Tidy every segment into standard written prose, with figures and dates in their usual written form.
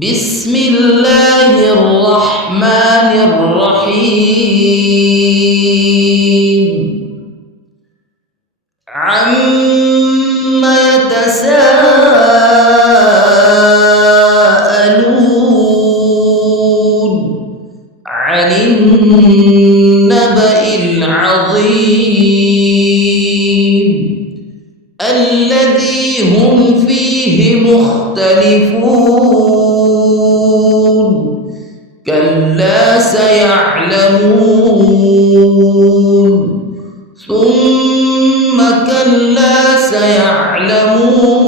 بسم الله الرحمن الرحيم عما يتساءلون عن النبأ العظيم الذي هم فيه مختلفون كلا سيعلمون ثم كلا سيعلمون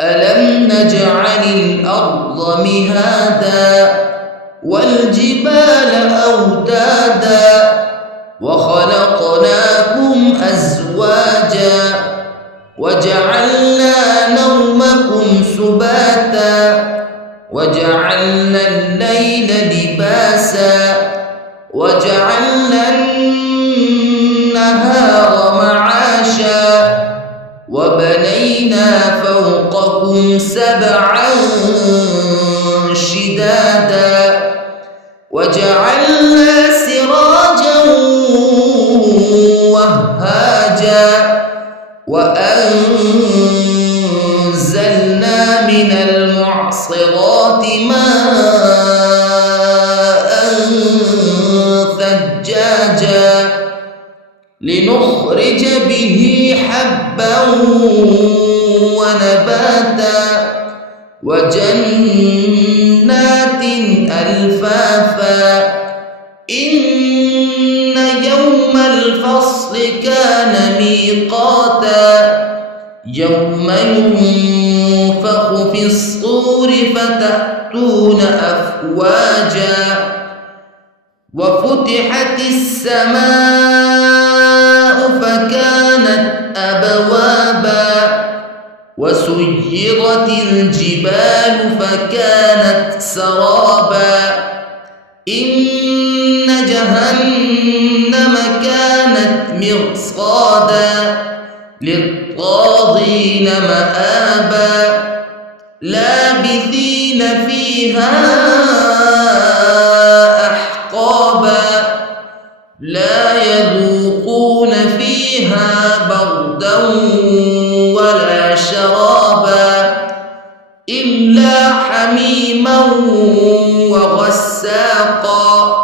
ألم نجعل الأرض مهادا والجبال أوتادا وخلقناكم أزواجا وجعلنا نومكم سباتا وجعلنا الليل لباسا وجعلنا النهار معاشا وبنينا فوقكم سبعا شدادا وجعلنا سراجا وهاجا وأنزلنا من المعصرات ماء ثجاجا لنخرج به حبا ونباتا وجنات ألفافا إن يوم الفصل كان ميقاتا يوم ينفخ في الصور فتأتون أفواجا وفتحت السماء فكانت أبوابا وسيرت الجبال فكانت سرابا إن جهنم كانت مرصادا للطاغين مآبا لابثين فيها أحقابا لا يذوقون فيها بردا ولا شرابا إلا حميما وغساقا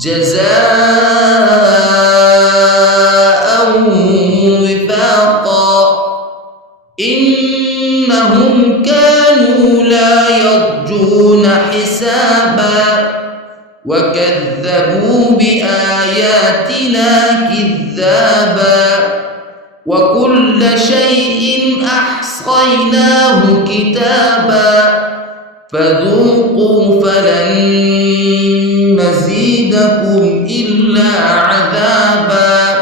جزاء وفاقا إنهم كانوا لا يرجون حسابا وكذبوا بآياتنا كذابا وكل شيء أحصيناه كتابا فذوقوا فلن نزيدكم إلا عذابا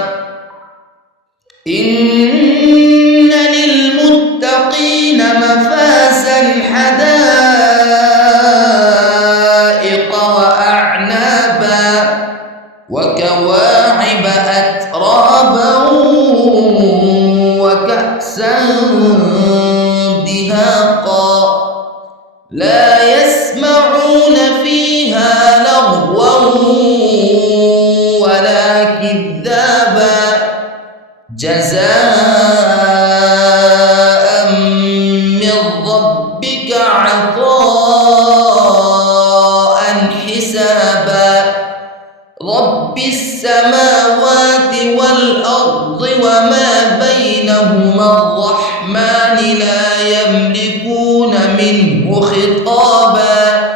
إن للمتقين مفازا حدائق وأعنابا وكواعب أترابا وكأسا دهاقا لا يسمعون فيها لغوا ولا كذابا جزاء من ربك عطاء حسابا رب السماوات والأرض وما بينهما الرحمن لا يملكون منه خطابا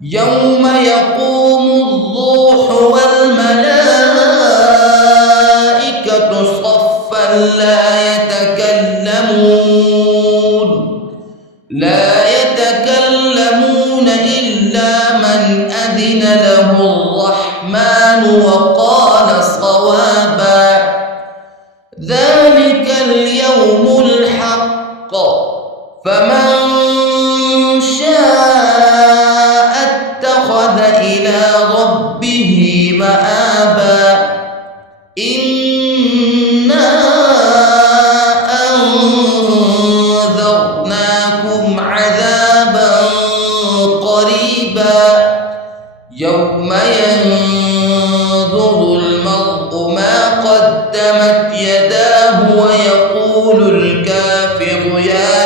يوم يقوم الروح والملائكة صفا لا يتكلمون إلا من أذن له الرحمن وقال صوابا ذلك اليوم الحق فمن شاء اتخذ إلى ربه مآبا إنا أنذرناكم لهم عذابا قريبا يوم ينظر المرء ما قدمت يداه ويقول الكافر يا